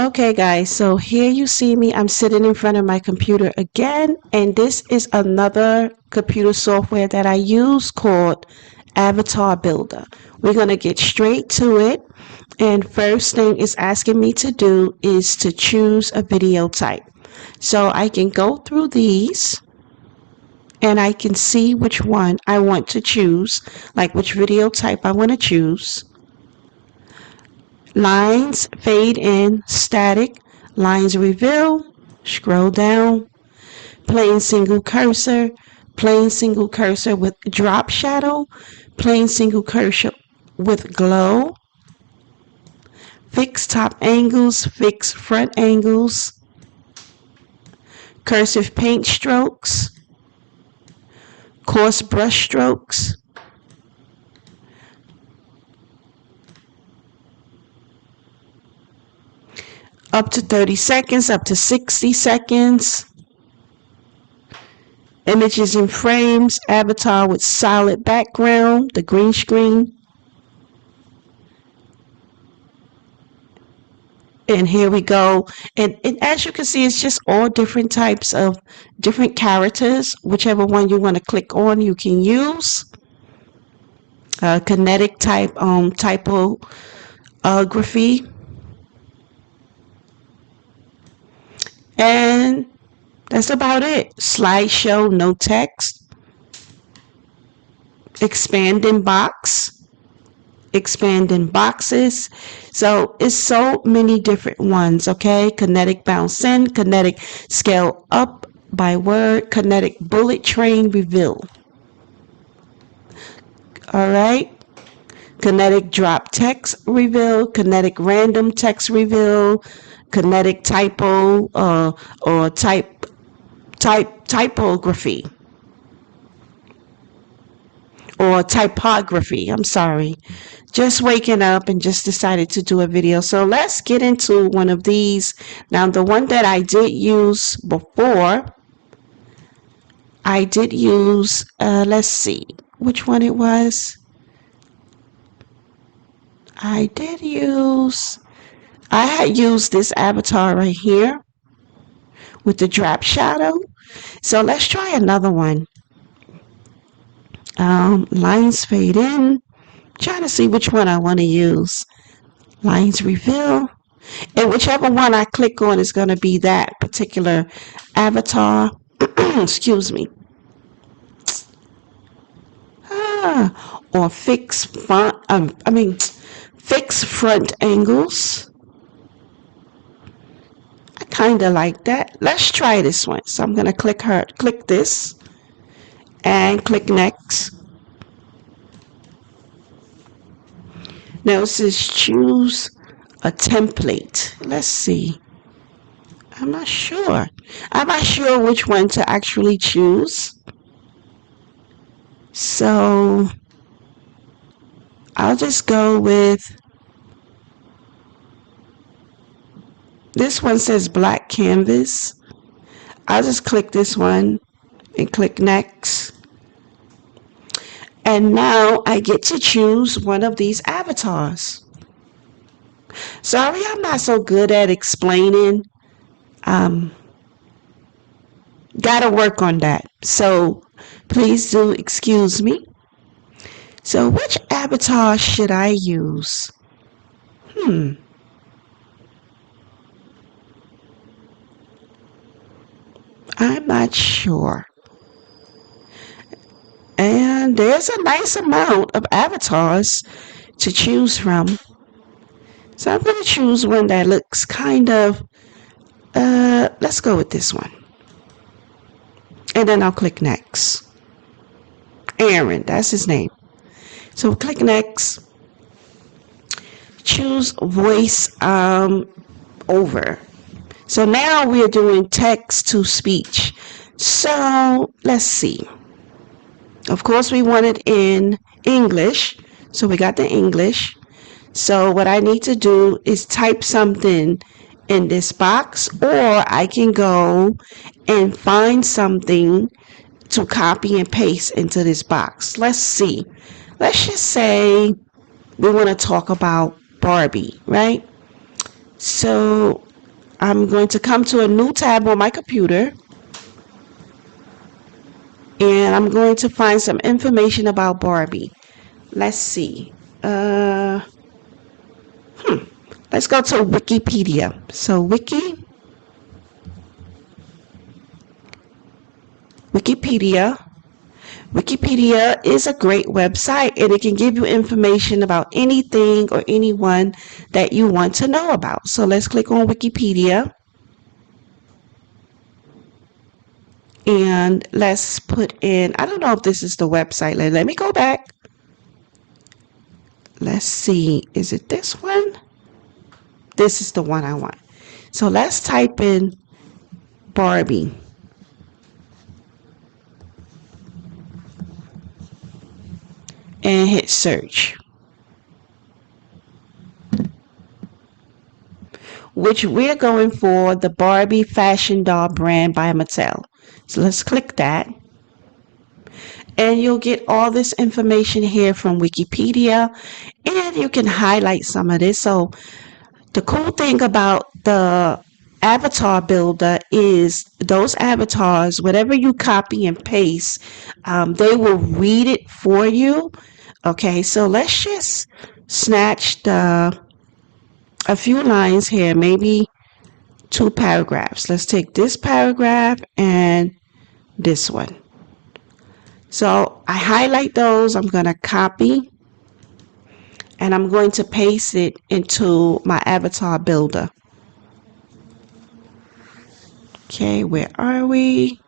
Okay, guys, so here you see me. I'm sitting in front of my computer again, and this is another computer software that I use called Avatar Builder. We're going to get straight to it. And first thing it's asking me to do is to choose a video type. So I can go through these and I can see which one I want to choose, like which video type I want to choose. Lines, fade in, static, lines reveal, scroll down, plain single cursor with drop shadow, plain single cursor with glow, fixed top angles, fixed front angles, cursive paint strokes, coarse brush strokes, up to 30 seconds, up to 60 seconds, images in frames, avatar with solid background, the green screen. And here we go. And as you can see, it's just all different types of different characters. Whichever one you want to click on, you can use. Kinetic type typography. And that's about it. Slideshow, no text. Expanding box. Expanding boxes. So it's so many different ones, okay? Kinetic bounce in, kinetic scale up by word, kinetic bullet train reveal. All right. Kinetic drop text reveal, kinetic random text reveal, kinetic typo or typography or typography. I'm sorry. Just waking up and just decided to do a video. So let's get into one of these. Now, the one that I did use before, I did use, let's see which one it was. I had used this avatar right here with the drop shadow. So let's try another one. Lines fade in. Trying to see which one I want to use. Lines reveal. And whichever one I click on is going to be that particular avatar. Excuse me. Or fixed front angles. I kind of like that. Let's try this one. So I'm going to click this and click next. Now it says choose a template. Let's see. I'm not sure. I'm not sure which one to actually choose. So I'll just go with this one. Says black canvas. I'll just click this one and click next. And now I get to choose one of these avatars. Sorry, I'm not so good at explaining. Gotta work on that. So please do excuse me. So which avatar should I use? I'm not sure. And there's a nice amount of avatars to choose from. So I'm going to choose one that looks kind of, let's go with this one. And then I'll click next. Aaron, that's his name. So click next. Choose voice over. So now we're doing text to speech. So let's see. Of course, we want it in English. So we got the English. So what I need to do is type something in this box, or I can go and find something to copy and paste into this box. Let's see. Let's just say we want to talk about Barbie, right? So I'm going to come to a new tab on my computer, and I'm going to find some information about Barbie. Let's see. Uh, let's go to Wikipedia. So Wikipedia. Wikipedia is a great website, and it can give you information about anything or anyone that you want to know about. So let's click on Wikipedia. And let's put in, I don't know if this is the website. Let me go back. Let's see, is it this one? This is the one I want. So let's type in Barbie. And hit search. Which we're going for the Barbie fashion doll brand by Mattel. So let's click that. And you'll get all this information here from Wikipedia, and you can highlight some of this. So the cool thing about the avatar builder is those avatars, whatever you copy and paste, they will read it for you. Okay, so let's just snatch a few lines here, maybe 2 paragraphs. Let's take this paragraph and this one. So I highlight those. I'm going to copy, and I'm going to paste it into my avatar builder. Okay, where are we?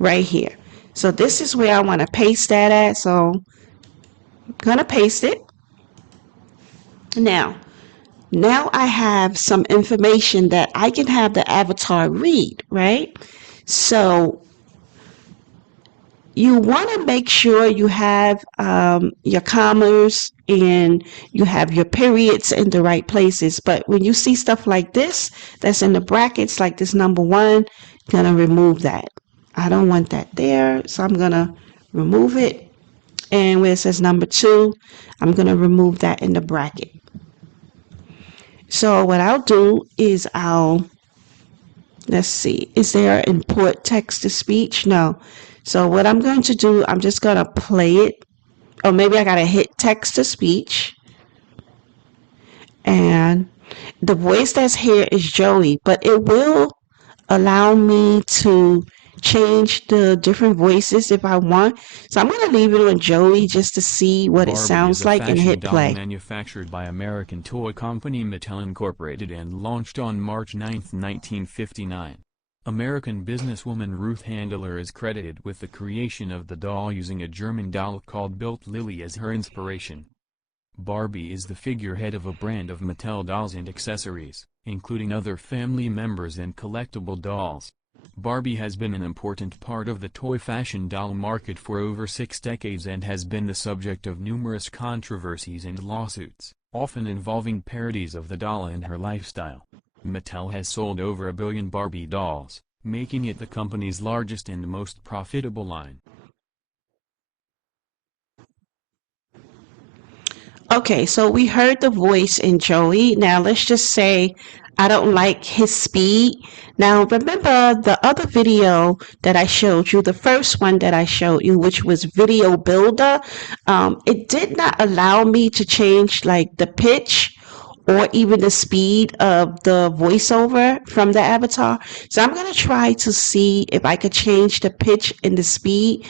Right here. So this is where I want to paste that at. So I'm going to paste it. Now I have some information that I can have the avatar read, right? So you want to make sure you have your commas and you have your periods in the right places. But when you see stuff like this, that's in the brackets, like this number 1, going to remove that. I don't want that there, so I'm going to remove it. And where it says number 2, I'm going to remove that in the bracket. So what I'll do is let's see, is there import text to speech? No. So what I'm going to do, I'm just going to play it. Or maybe I got to hit text to speech. And the voice that's here is Joey, but it will allow me to change the different voices if I want. So I'm going to leave it on Joey just to see what it sounds like and hit play. Barbie is a fashion doll manufactured by American toy company Mattel Incorporated and launched on March 9, 1959. American businesswoman Ruth Handler is credited with the creation of the doll using a German doll called Built Lily as her inspiration. Barbie is the figurehead of a brand of Mattel dolls and accessories, including other family members and collectible dolls. Barbie has been an important part of the toy fashion doll market for over 6 decades and has been the subject of numerous controversies and lawsuits, often involving parodies of the doll and her lifestyle. Mattel has sold over 1 billion Barbie dolls, making it the company's largest and most profitable line. Okay, so we heard the voice in Joey. Now let's just say I don't like his speed. Now remember the other video that I showed you, the first one that I showed you, which was Video Builder. It did not allow me to change like the pitch or even the speed of the voiceover from the avatar. So I'm going to try to see if I could change the pitch and the speed.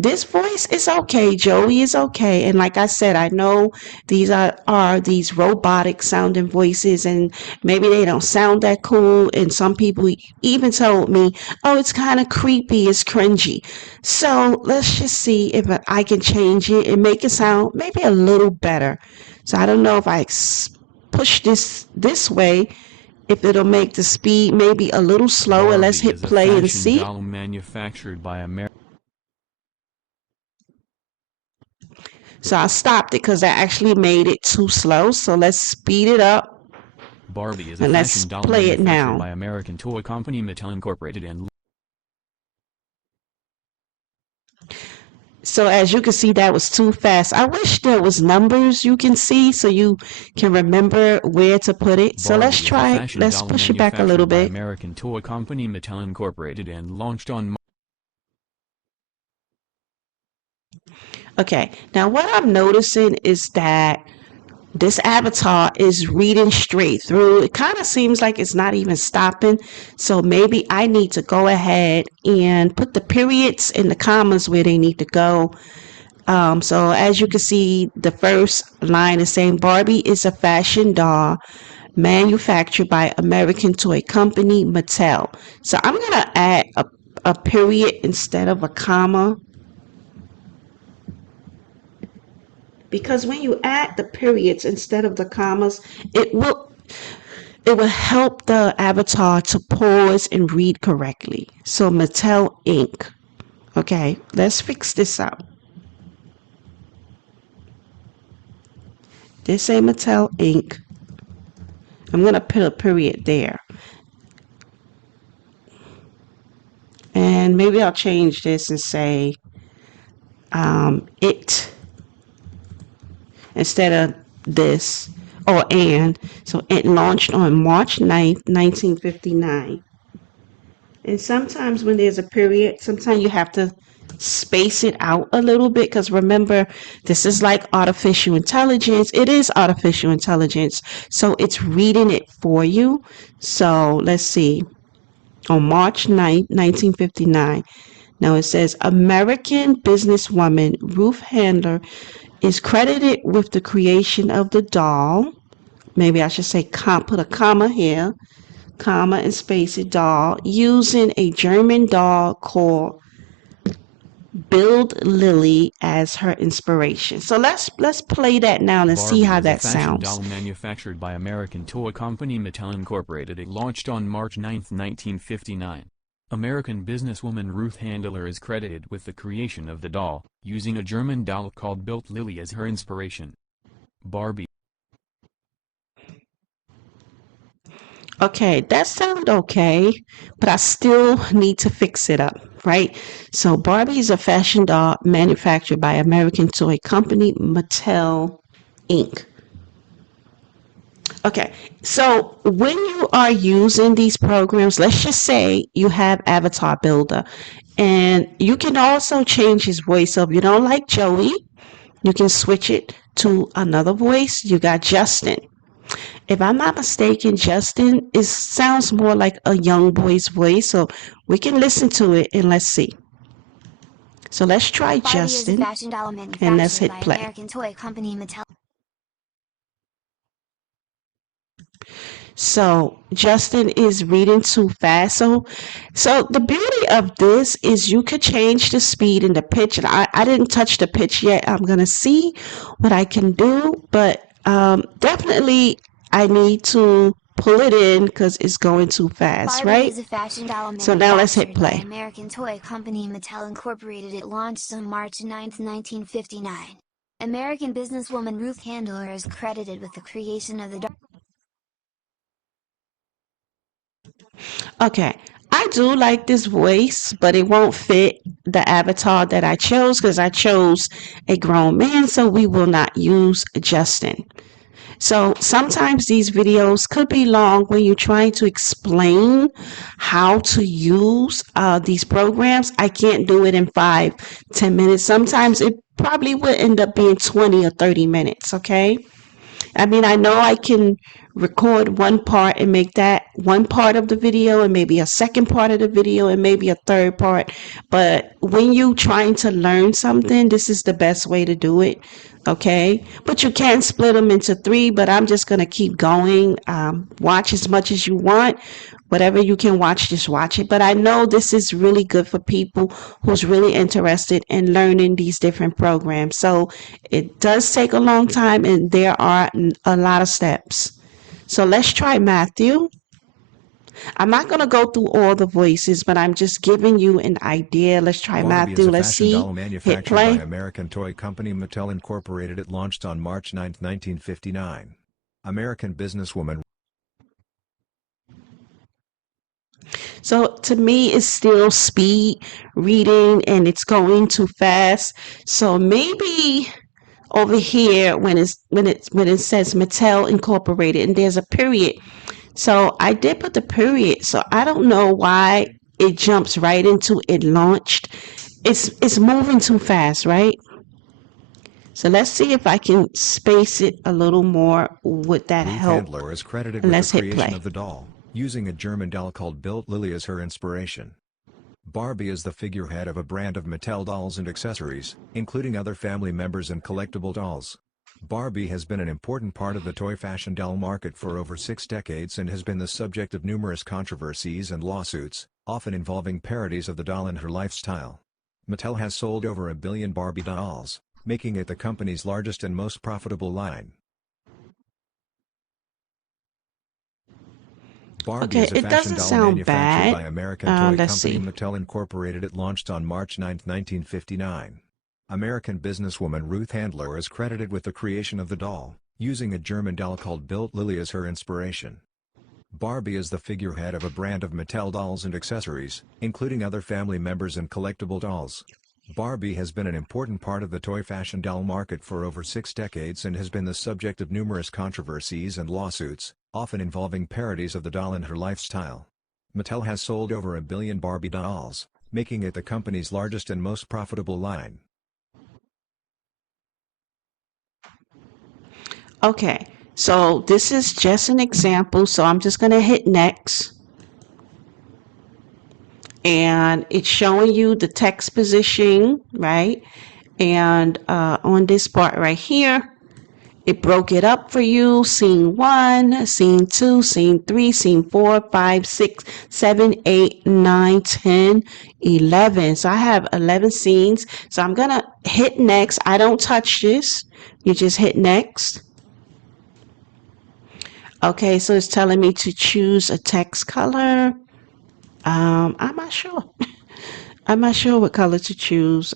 This voice is okay. Joey is okay. And like I said, I know these are these robotic sounding voices, and maybe they don't sound that cool. And some people even told me, oh, it's kind of creepy, it's cringy. So let's just see if I can change it and make it sound maybe a little better. So I don't know if I push this way, if it'll make the speed maybe a little slower. Barbie Let's hit is a play and fashion see. doll manufactured by So I stopped it because I actually made it too slow. So let's speed it up. Barbie is a And let's fashion doll play it manufactured now. by American toy company Mattel Incorporated and So as you can see, that was too fast. I wish there was numbers you can see so you can remember where to put it. So let's Barbie is a try, fashion let's doll push it back a little manufactured by bit. American toy company Mattel Incorporated and launched on Okay, now what I'm noticing is that this avatar is reading straight through. It kind of seems like it's not even stopping. So maybe I need to go ahead and put the periods and the commas where they need to go. So as you can see, the first line is saying Barbie is a fashion doll manufactured by American toy company Mattel. So I'm going to add a period instead of a comma, because when you add the periods instead of the commas, it will it will help the avatar to pause and read correctly. So Mattel Inc. Okay, let's fix this up. This say Mattel Inc. I'm gonna put a period there. And maybe I'll change this and say it instead of this or and. So it launched on March 9th, 1959. And sometimes when there's a period, sometimes you have to space it out a little bit because remember, this is like artificial intelligence. It is artificial intelligence. So it's reading it for you. So let's see. On March 9th, 1959. Now it says American businesswoman Ruth Handler is credited with the creation of the doll. Maybe I should say, put a comma here, comma and space it, doll, using a German doll called Build Lily as her inspiration. So let's play that now and see Barbie how is a that fashion sounds. doll manufactured by American toy company Mattel Incorporated. It launched on March 9, 1959. American businesswoman Ruth Handler is credited with the creation of the doll, using a German doll called Built Lily as her inspiration. Barbie. Okay, that sounds okay, but I still need to fix it up, right? So Barbie is a fashion doll manufactured by American toy company Mattel Inc. Okay, so when you are using these programs, let's just say you have Avatar Builder, and you can also change his voice. So if you don't like Joey, you can switch it to another voice. You got Justin. If I'm not mistaken, Justin is sounds more like a young boy's voice, so we can listen to it and let's see. So let's try Barbie is a Justin fashion doll and let's manufactured by hit play. American toy company Mattel. So Justin is reading too fast. So the beauty of this is you could change the speed and the pitch. And I didn't touch the pitch yet. I'm gonna see what I can do, but definitely I need to pull it in because it's going too fast, Barbie right? is a fashion doll So now let's hit manufactured by play. American toy company Mattel Incorporated. It launched on March 9, 1959. American businesswoman Ruth Handler is credited with the creation of the doll. Okay, I do like this voice, but it won't fit the avatar that I chose because I chose a grown man, so we will not use Justin. So sometimes these videos could be long when you're trying to explain how to use these programs. I can't do it in 5, 10 minutes. Sometimes it probably would end up being 20 or 30 minutes, okay? I mean, I know I can record one part and make that one part of the video and maybe a second part of the video and maybe a third part. But when you trying to learn something, this is the best way to do it. Okay. But you can split them into three, but I'm just going to keep going. Watch as much as you want. Whatever you can watch, just watch it. But I know this is really good for people who's really interested in learning these different programs. So it does take a long time and there are a lot of steps. So let's try Matthew. I'm not going to go through all the voices, but I'm just giving you an idea. Let's try Barbie is Matthew. a Let's fashion see. doll Hit manufactured by play. American toy company Mattel Incorporated. It launched on March 9, 1959. American businesswoman So to me, it's still speed reading and it's going too fast. So maybe over here when it says Mattel Incorporated and there's a period. So I did put the period. So I don't know why it jumps right into it launched. It's moving too fast, right? So let's see if I can space it a little more. Would that Ruth help? Handler is credited And with the let's hit creation play. of the doll, using a German doll called Built Lily as her inspiration. Barbie is the figurehead of a brand of Mattel dolls and accessories, including other family members and collectible dolls. Barbie has been an important part of the toy fashion doll market for over 6 decades and has been the subject of numerous controversies and lawsuits, often involving parodies of the doll and her lifestyle. Mattel has sold over 1 billion Barbie dolls, making it the company's largest and most profitable line. Barbie Okay, is a it fashion doesn't doll sound manufactured bad. by American toy Let's company see. Mattel Incorporated. It launched on March 9, 1959. American businesswoman Ruth Handler is credited with the creation of the doll, using a German doll called Built Lily as her inspiration. Barbie is the figurehead of a brand of Mattel dolls and accessories, including other family members and collectible dolls. Barbie has been an important part of the toy fashion doll market for over 6 decades and has been the subject of numerous controversies and lawsuits, often involving parodies of the doll and her lifestyle. Mattel has sold over 1 billion Barbie dolls, making it the company's largest and most profitable line. Okay, so this is just an example. So I'm just going to hit next. And it's showing you the text position, right? And on this part right here, it broke it up for you. Scene 1, scene 2, scene 3, scene 4, 5, 6, 7, 8, 9, 10, 11. So I have 11 scenes. So I'm going to hit next. I don't touch this. You just hit next. Okay, so it's telling me to choose a text color. I'm not sure. I'm not sure what color to choose.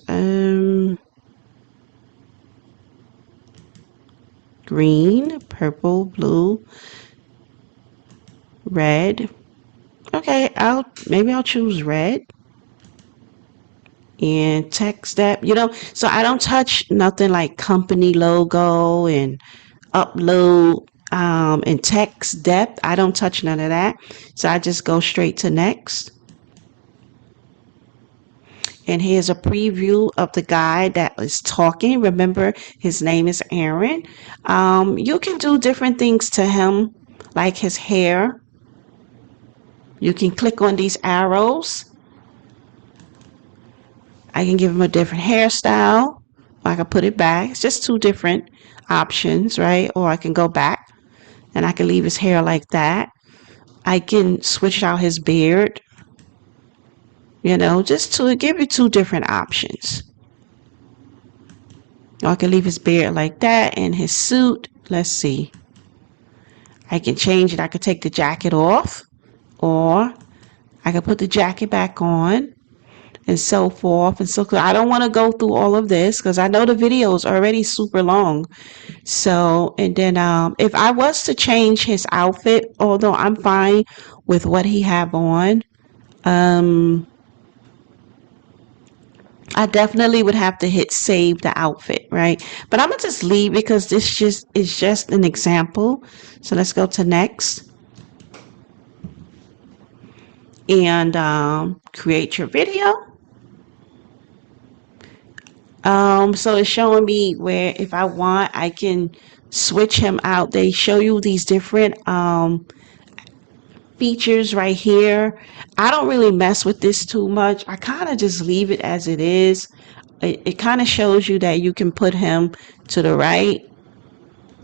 Green, purple, blue, red. Okay, maybe I'll choose red and text that, so I don't touch nothing like company logo and upload and text depth. I don't touch none of that. So I just go straight to next. And here's a preview of the guy that is talking. Remember, his name is Aaron. You can do different things to him, like his hair. You can click on these arrows. I can give him a different hairstyle. I can put it back. It's just 2 different options, right? Or I can go back and I can leave his hair like that. I can switch out his beard, just to give you 2 different options. I can leave his beard like that and his suit. Let's see. I can change it. I could take the jacket off, or I could put the jacket back on, and so forth and so forth. I don't want to go through all of this because I know the video is already super long. So, and then if I was to change his outfit, although I'm fine with what he have on, I definitely would have to hit save the outfit, right? But I'm gonna just leave because this just is just an example. So let's go to next and create your video. So it's showing me where if I want, I can switch him out. They show you these different features right here. I don't really mess with this too much. I kind of just leave it as it is. It kind of shows you that you can put him to the right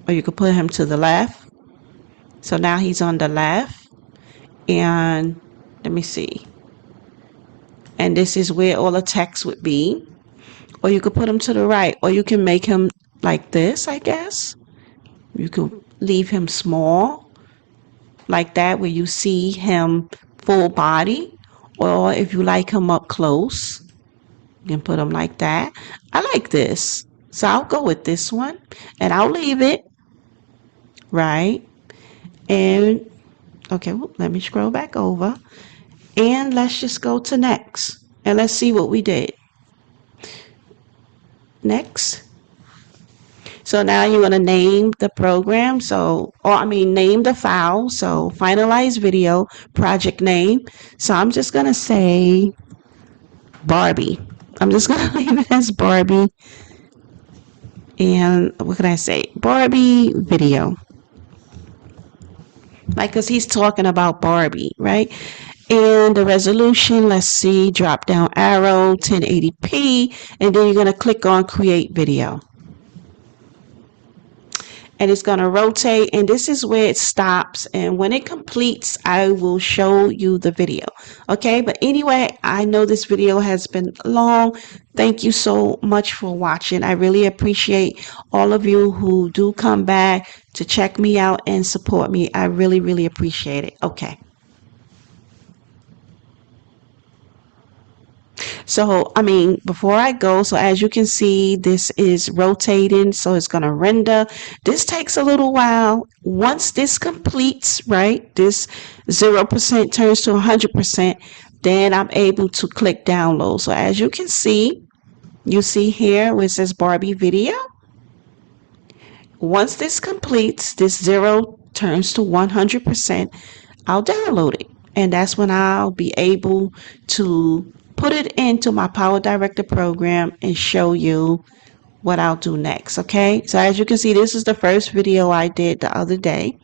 or you can put him to the left. So now he's on the left. And let me see. And this is where all the text would be. Or you could put him to the right, or you can make him like this, I guess. You can leave him small, like that, where you see him full body. Or if you like him up close, you can put him like that. I like this. So I'll go with this one, and I'll leave it, right? And, okay, let me scroll back over. And let's just go to next. And let's see what we did. Next. So now you're going to name the program. Name the file. So finalize video, project name. So I'm just going to say Barbie. I'm just going to leave it as Barbie. And what can I say? Barbie video. Like, because he's talking about Barbie, right? And the resolution, let's see, drop down arrow, 1080p. And then you're going to click on create video. And it's going to rotate, and this is where it stops, and when it completes I will show you the video. Okay, but anyway, I know this video has been long. Thank you so much for watching. I really appreciate all of you who do come back to check me out and support me. I really appreciate it. Okay, so before I go, so as you can see, this is rotating, so it's going to render. This takes a little while. Once this completes, right, this 0% turns to 100%, then I'm able to click download. So as you can see, you see here where it says Barbie video. Once this completes, this 0 turns to 100%, I'll download it, and that's when I'll be able to put it into my Power Director program and show you what I'll do next. Okay, so as you can see, this is the first video I did the other day.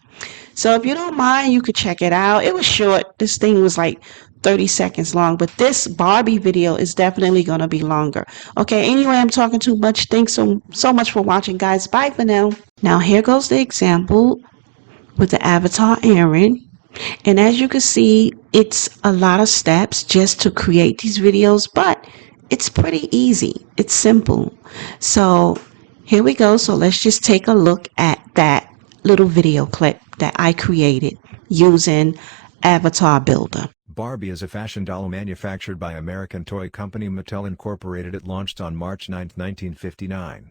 So if you don't mind, you could check it out. It was short. This thing was like 30 seconds long, but this Barbie video is definitely going to be longer. Okay, anyway, I'm talking too much. Thanks so much for watching, guys. Bye for now. Now here goes the example with the avatar Aaron. And as you can see, it's a lot of steps just to create these videos, but it's pretty easy. It's simple. So here we go. So let's just take a look at that little video clip that I created using Avatar Builder. Barbie is a fashion doll manufactured by American toy company Mattel Incorporated. It launched on March 9, 1959.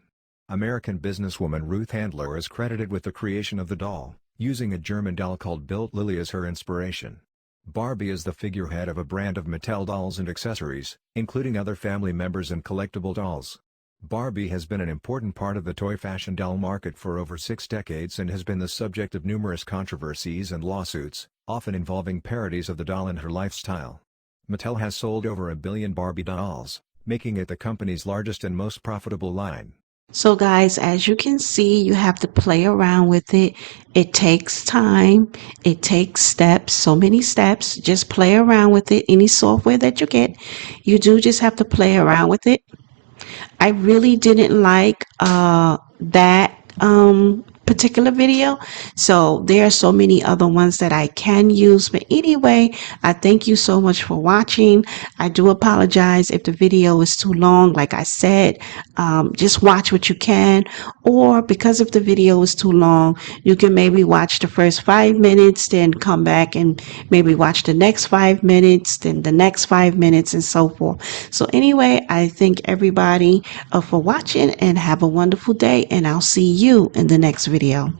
American businesswoman Ruth Handler is credited with the creation of the doll, using a German doll called Bild Lilly as her inspiration. Barbie is the figurehead of a brand of Mattel dolls and accessories, including other family members and collectible dolls. Barbie has been an important part of the toy fashion doll market for over 6 decades and has been the subject of numerous controversies and lawsuits, often involving parodies of the doll and her lifestyle. Mattel has sold over 1 billion Barbie dolls, making it the company's largest and most profitable line. So guys, as you can see, you have to play around with it. It takes time. It takes steps, so many steps. Just play around with it. Any software that you get, you do just have to play around with it. I really didn't like that particular video, so there are so many other ones that I can use. But anyway, I thank you so much for watching. I do apologize if the video is too long. Like I said, just watch what you can, or because if the video is too long, you can maybe watch the first 5 minutes, then come back and maybe watch the next 5 minutes, then the next 5 minutes, and so forth. So anyway, I thank everybody for watching, and have a wonderful day, and I'll see you in the next video.